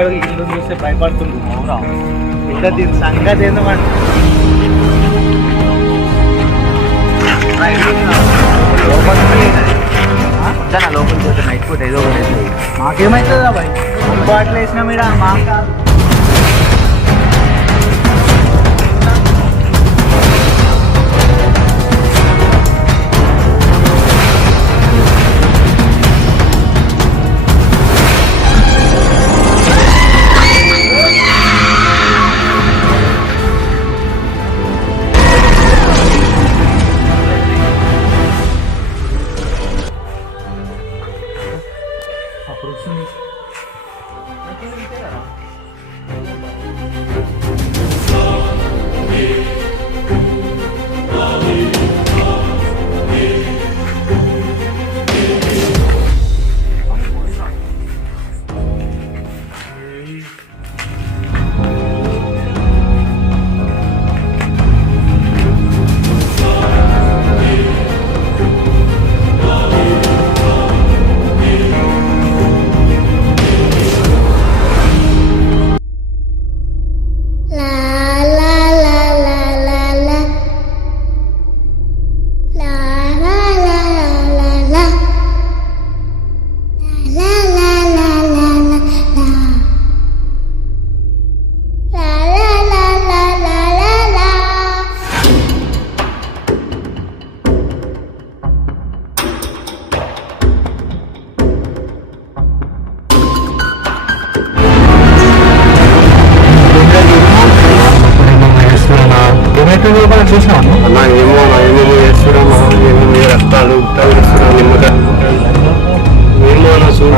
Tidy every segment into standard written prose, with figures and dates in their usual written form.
ఒక్కడ ఇల్లు చూస్తే భయపడుతుంది ఇంకా దీని సంగతి ఏందన్నమాట లోపలికి పోతే నైట్ పూట ఏదో ఒకటి మాకేమవుతుందా బాయ్ బాటిల్ వేసినా మీద మాకు చూసినాను అన్నా ఏమేమో చేస్తున్నామా ఏమేమి రక్తాలు తగిలిస్తున్నాం నిమ్మకాయ ఏమో అన్న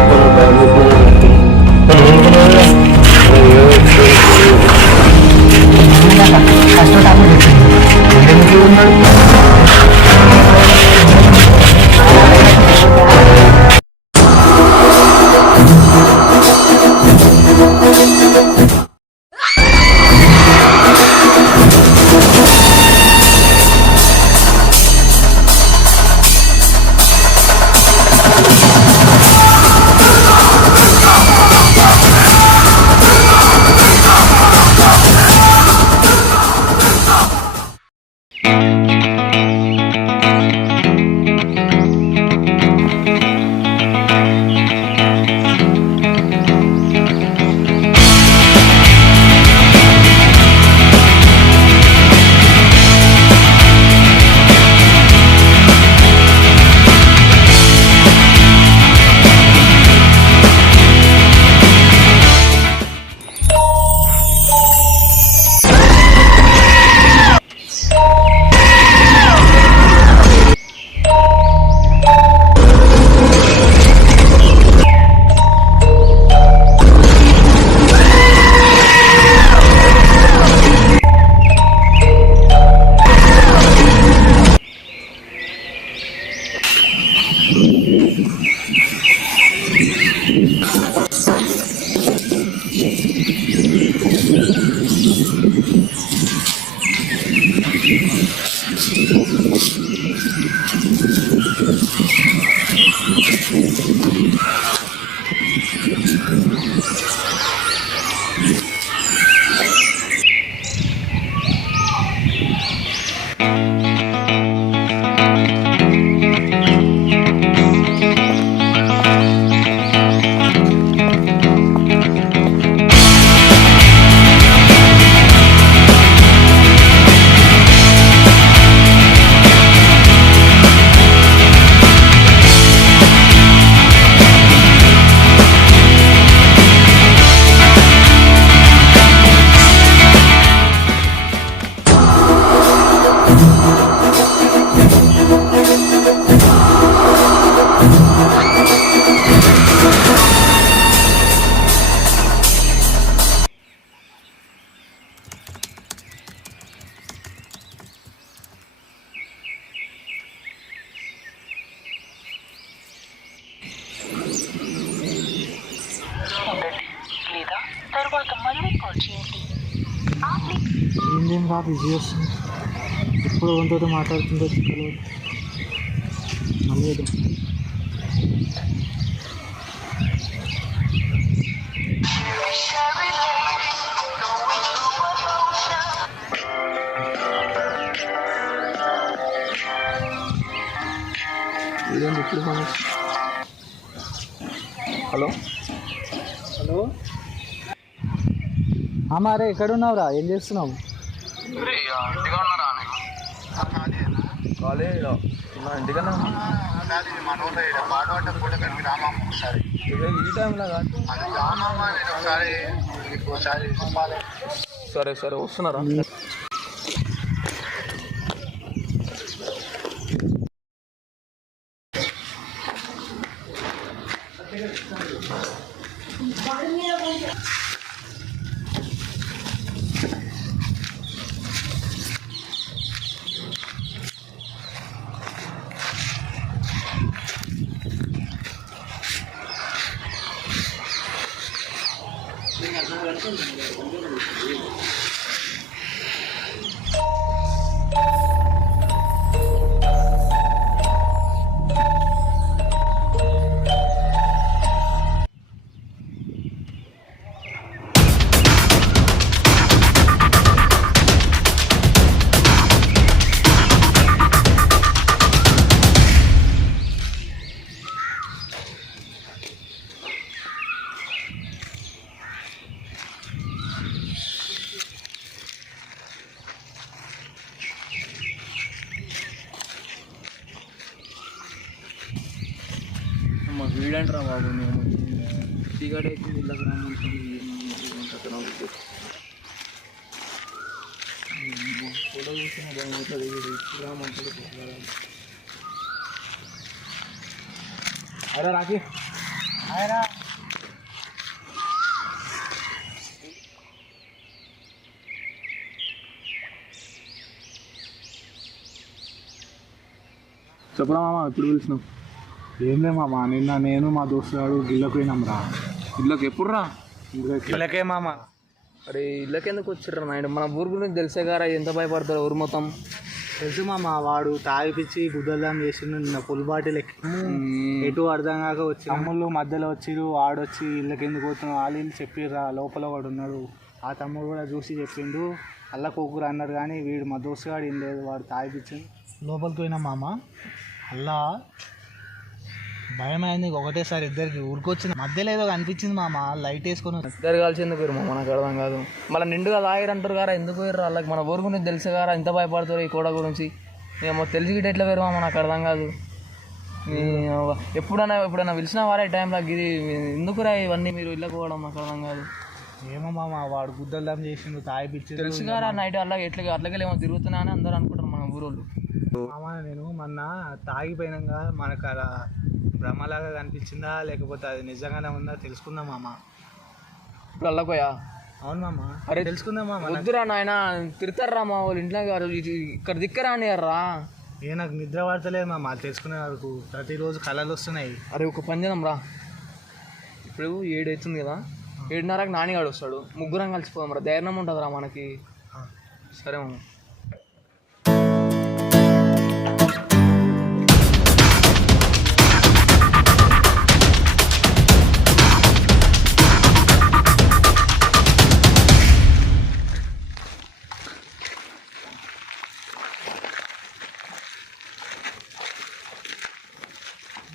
ఇంకేం రా బిజీ వస్తుంది ఇప్పుడు వంతో మాట్లాడుతుందో చిక్కలు మళ్ళీ ఇదేంటి ఇప్పుడు ఫోన్? హలో హలో అరే ఎక్కడున్నావురా? ఏం చేస్తున్నావు? కాలేజీలో నా ఇంటికన్నా ఈ టైంలో సరే సరే వస్తున్నారా? వీడంటరా బాబు, నేను సిగరెట్ అయితే ఇళ్ళకి రామంటుంది. ఫోటో చూసిన బాగుంటుంది, రామంటుంది. అరే రాకి ఆయరా చెప్పరా మామ, ఎప్పుడు పిలిచినావు? ఏం లే మామ, నిన్న నేను మా దోస్తుగాడు గిళ్ళకి పోయినాం రా. ఇళ్ళకి ఎప్పుడు రా? గిళ్ళకే మామ. అరే ఇళ్ళకి ఎందుకు వచ్చిర్రా నాయన? మన ఊరు గురించి తెలిసే గారా ఎంత భయపడతారు ఊరు మొత్తం. తెలుసు మామ, వాడు తాగిపిచ్చి గుద్దల్దాం చేసిండు నిన్న ఫుల్ బాటిల్ ఎక్కి. ఎటు అర్థం కాక వచ్చి తమ్ముళ్ళు మధ్యలో వచ్చిరు. వాడొచ్చి ఇళ్ళకి ఎందుకు పోతున్నావు వాళ్ళు వీళ్ళు చెప్పిర్రా. లోపల వాడు ఉన్నాడు, ఆ తమ్ముడు కూడా చూసి చెప్పిండు అల్ల కూకురు అన్నారు. కానీ వీడు మా దోస్తుగాడు ఏం లేదు, వాడు తాగిపిచ్చింది. లోపలికి పోయినా మామ, అల్లా భయం అయింది ఒకటేసారి ఇద్దరికి. ఊరికొచ్చింది మధ్యలో ఏదో కనిపించింది మామ, లైట్ వేసుకొని ఇద్దరు కలిసి ఎందుకు పోయారు మామ? నాకు అర్థం కాదు. మళ్ళీ నిండుగా తాగిరంటారు గారా, ఎందుకు పోయారు వాళ్ళకి? మన ఊరు గురించి తెలిసే గారా ఎంత భయపడతారు ఈ కోడ గురించి. ఏమో తెలిసి గిట్ట ఎట్లా పోయారు మామ? నాకు అర్థం కాదు. ఎప్పుడైనా పిలిచినా వారా ఈ టైంలో? ఇది ఎందుకురా ఇవన్నీ మీరు ఇళ్ళకి పోవడం? నాకు అర్థం కాదు. ఏమో మామ, వాడు గుద్దల్దాం చేసిండు, తాగిపిచ్చి. తెలుసు గారా నైట్ అట్లకి ఏమో తిరుగుతున్నా అని అందరూ అనుకుంటారు మన ఊరోళ్ళు. మామ నేను మొన్న తాగిపోయినాక మనకు అలా భ్రమలాగా కనిపించిందా లేకపోతే అది నిజంగానే ఉందా తెలుసుకుందాం మామ. ఇప్పుడు అల్లపోయా? అవును మామ. అరే తెలుసుకుందాం మామ. వద్దురా నాయన, తిడతారా మా వాళ్ళు ఇంట్లో. ఇక్కడ దిక్కరా అని రా. నాకు నిద్ర పడతలేదు మామ, తెలుసుకునే వరకు ప్రతిరోజు కళలు వస్తున్నాయి. అరే ఒక పని చేద్దాం రా, ఇప్పుడు 7 అవుతుంది కదా, 7:30కి నానిగాడు వస్తాడు, ముగ్గురం కలిసిపోదాం రా. ధైర్యం ఉంటుంది రా మనకి. సరే మామ.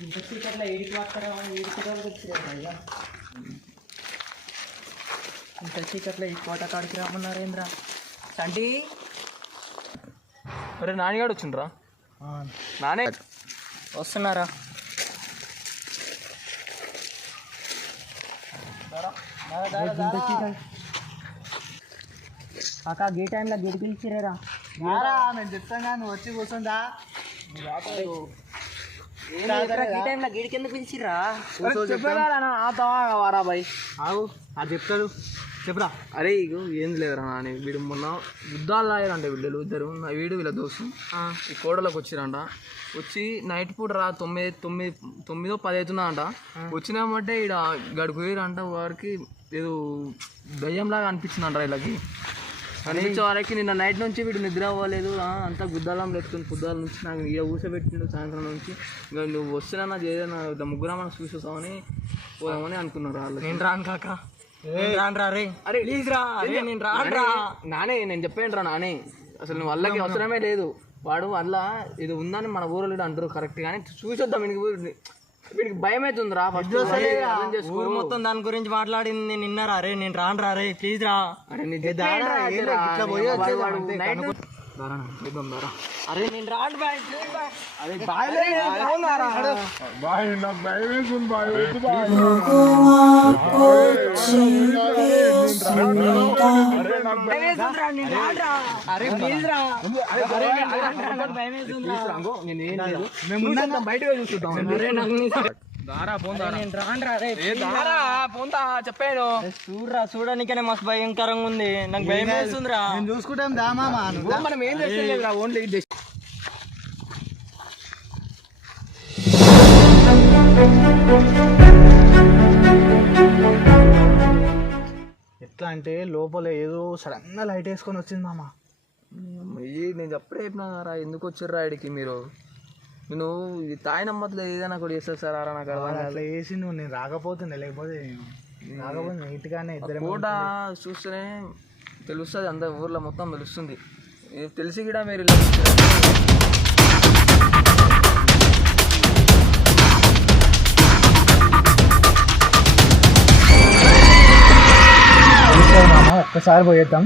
ఇంత చీకట్లో ఏడికి వస్తారా? ఇంత చీకట్లో ఈ కోట కాడికి రామన్నారేంద్రా? సంటి అరే నానిగాడు వచ్చిండ్రా. నానే వస్తున్నారా? కాకా గీ టైంలో గిడి పిలిచిరేరా? నేను చెప్తాను, నువ్వు వచ్చి కూర్చుందా. ఈ టైంలో గిడికి ఎందుకు పిలిచిరా? వారా బాయ్ ఆవు అది చెప్తాడు, చెప్పురా. అరే ఇగో ఏం లేదురా నాని, వీడు మొన్న యుద్ధాలు లాగారంట వీళ్ళు ఇద్దరు. వీడు వీళ్ళ దోస్తు ఈ కోడలోకి వచ్చిరంట. వచ్చి నైట్ పూట రా 9-10 అవుతుందంట. వచ్చినామంటే ఇక్కడ గడిపోయారంట. వారికి ఏదో దయ్యంలాగా అనిపించిందంట వీళ్ళకి. అనిపించే వారికి నిన్న నైట్ నుంచి వీడు నిద్ర అవ్వలేదు. అంతా గుద్దాలం లేస్తుంది పొద్దుల నుంచి. నాకు ఇక ఊసబెట్టిండు సాయంత్రం నుంచి. ఇంకా నువ్వు వస్తున్నా చేయనా ముగ్గురా మనం చూసేస్తామని పోదామని అనుకున్నారు వాళ్ళు. నేను రాను కాక. అరే ప్లీజ్ రా. నానే నేను చెప్పాను రా నానే, అసలు నువ్వు వాళ్ళకి అవసరమే లేదు. వాడు అందులో ఇది ఉందని మన ఊరిలో అంటారు కరెక్ట్, కానీ చూసొద్దాం వీడికి భయం అవుతుందిరా. ఫస్ట్ ఊరు మొత్తం దాని గురించి మాట్లాడింది నేను విన్నారా? అరే నేను రాను రా, రే ప్లీజ్ రా. అరే నీ అరే నేను రాను బాయ్, ప్లీజ్ బాయ్. అరే ప్లీజ్ రా, బయటగా చూస్తుంటాం. చెప్పాను చూడడానికనే మస్తు భయంకరంగా ఉంది, నాకు భయం వేస్తుందిరా. చూసుకుంటాం దామా మనం ఏం చేస్తలేదురా, ఓన్లీ ఎట్లా అంటే లోపల ఏదో సడన్ గా లైట్ వేసుకొని వచ్చింది మామ. నేను అప్పుడే చెప్పినారా ఎందుకు వచ్చిర్రా ఇడికి మీరు. నేను ఇది తాయి నమ్మట్లే ఏదైనా కూడా చేస్తారు సార్ అరా నాకు అర్థం అట్లా వేసి నువ్వు నేను రాకపోతుండే, లేకపోతే నీట్ గానే ఇద్దరు కోట చూస్తేనే తెలుస్తుంది, అంత ఊర్లో మొత్తం తెలుస్తుంది. తెలిసి కూడా మీరు ఒక్కసారి పోయేద్దాం.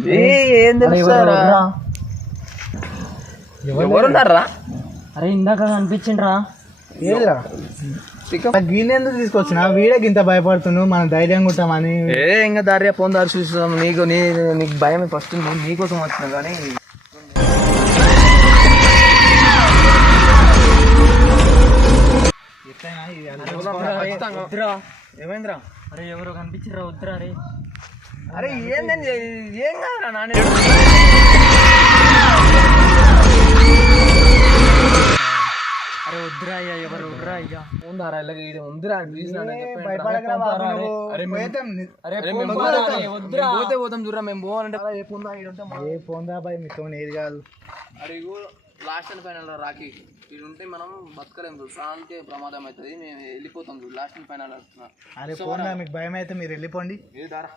ఏం తెలుస్తారా, ఎవరున్నారా? అరే ఇందాక అనిపించిండ్రా. ఏదిరా గీని ఎందుకు తీసుకొచ్చినా? వీడకి ఇంత భయపడుతున్నావు, మనం ధైర్యంగా ఉంటామని. ఇంకా దారి ఫోన్ దారి చూస్తాం. నీకు భయం ఫస్ట్ నీకోసం వచ్చినా కానీ ఏమైందిరా? అరే ఎవరో కనిపించిర్రా, వద్దురా. రే అరే ఏందని ఏం కాదురా నాన్న. అరే వద్దురా అయ్యా, ఎవరు వద్దురా అయ్యా. ఉందారా ఉందిరా ప్లీజ్ పోతే పోతాం చూడరా. మేము పోవాలంటే ఏ పోందా బాయ్, మీతో ఏది కాదు. అరే లాస్ట్ అండ్ ఫైనల్ రాకి ఇది ఉంటే మనం బతకలేము చూడు, ప్రాణానికే ప్రమాదం అవుతుంది. మేము వెళ్ళిపోతాం చూడు లాస్ట్ అండ్ ఫైనల్ వస్తున్నా. అరే పోందా, మీకు భయం అయితే మీరు వెళ్ళిపోండి. ఏ దారా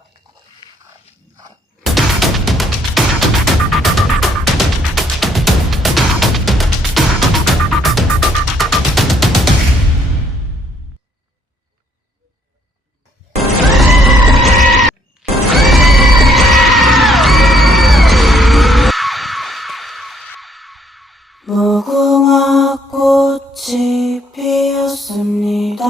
무궁화 꽃이 피었습니다.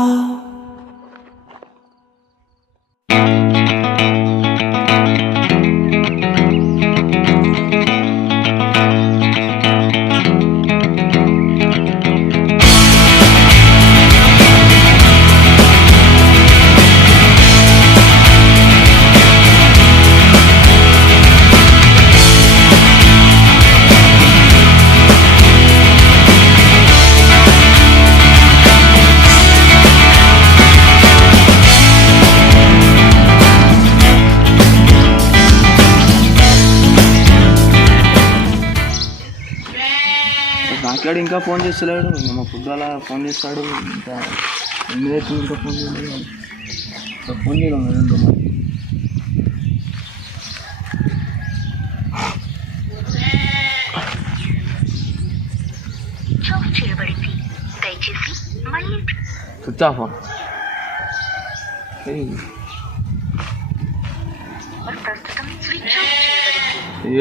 మాట్లాడి ఇంకా ఫోన్ చేస్తలేడు. మా ఫుడ్ అలా ఫోన్ చేస్తాడు. ఇంకా ఎనిమిది అవుతుంది, ఇంకా ఫోన్ చేయలేదు. ఇంకా ఫోన్ చేయడం లేదంటే స్విచ్ ఆఫ్.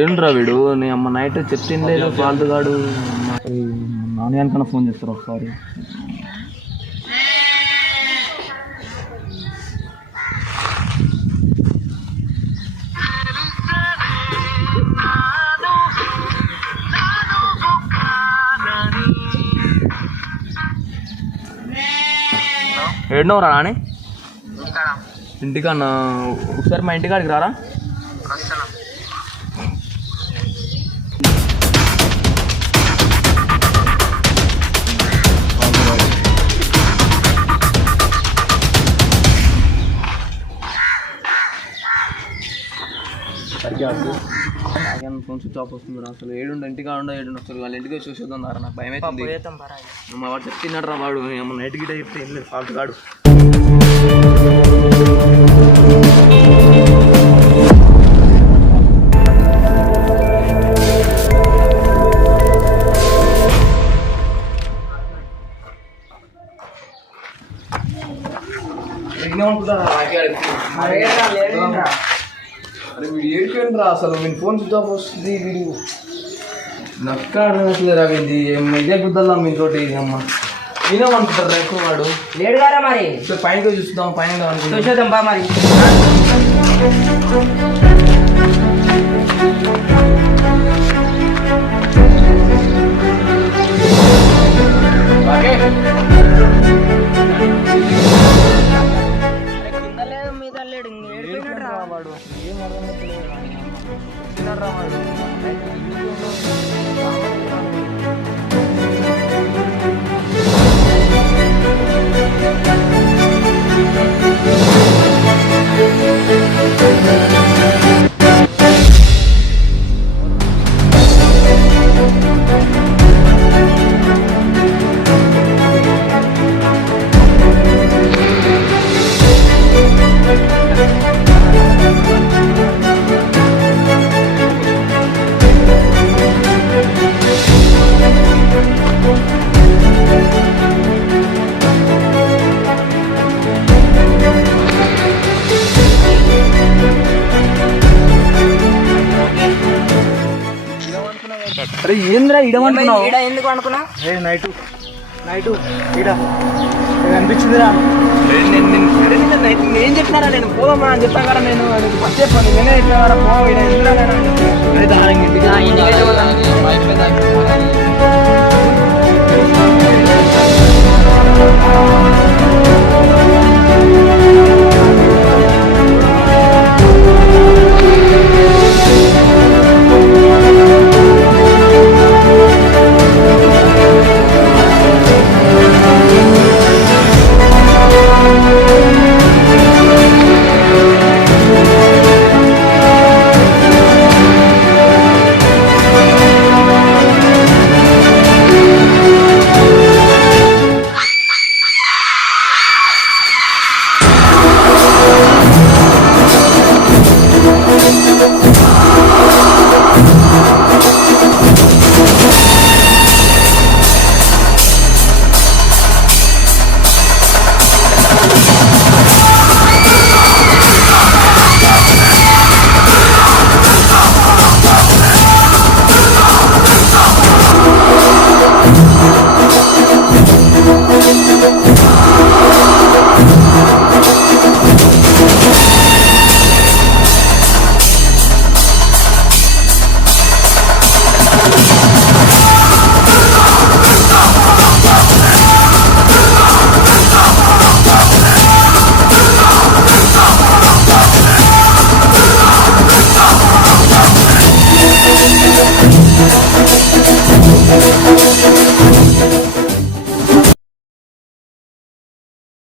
ఏంట్రా వీడు, నీ అమ్మ నైట్ చెప్పిండేదో ఫాల్తు గాడు. నాన్నకన్నా ఫోన్ చేస్తారు ఒకసారి. ఏడునవరా నాని? ఇంటికన్నా ఒకసారి మా ఇంటికాడికి రారా. ఫోన్ స్విచ్ ఆఫ్ వస్తుంది అసలు. ఏడుండ ఇంటికా ఉండ ఏడుండ అసలు వాళ్ళ ఇంటికి చూసేద్దాం రా. నాకు భయం అవుతుంది. మా వాడు చెప్తున్నాడు రా, వాడు నైట్ గిట్ట చెప్తే ఏం లేదు ఫాల్తు గాడు. అరే వీడు ఏడిపోయింది రా అసలు వీడి ఫోన్ స్విచ్ ఆఫ్ వస్తుంది వీడు నక్క అడగట్లేరా వీడి ఇదే గుద్దల్లా మీతోటి అమ్మ వినమనుకుంటారు ఎక్కువ వాడు లేడు గారా మరి పైన చూద్దాం పైన చూసేద్దాం బా మరి మీద లేడు వాడు ఏం అర్థం వాడు అరే ఏంద్రా ఇడమంటున్నావు ఎందుకు అనుకున్నా నైటు ఈడ అనిపించిందిరా ఏం చెప్పినారా నేను పోదమ్మా అని చెప్పా కదా నేను ఫస్ట్ చెప్పాను నేనే చెప్పారా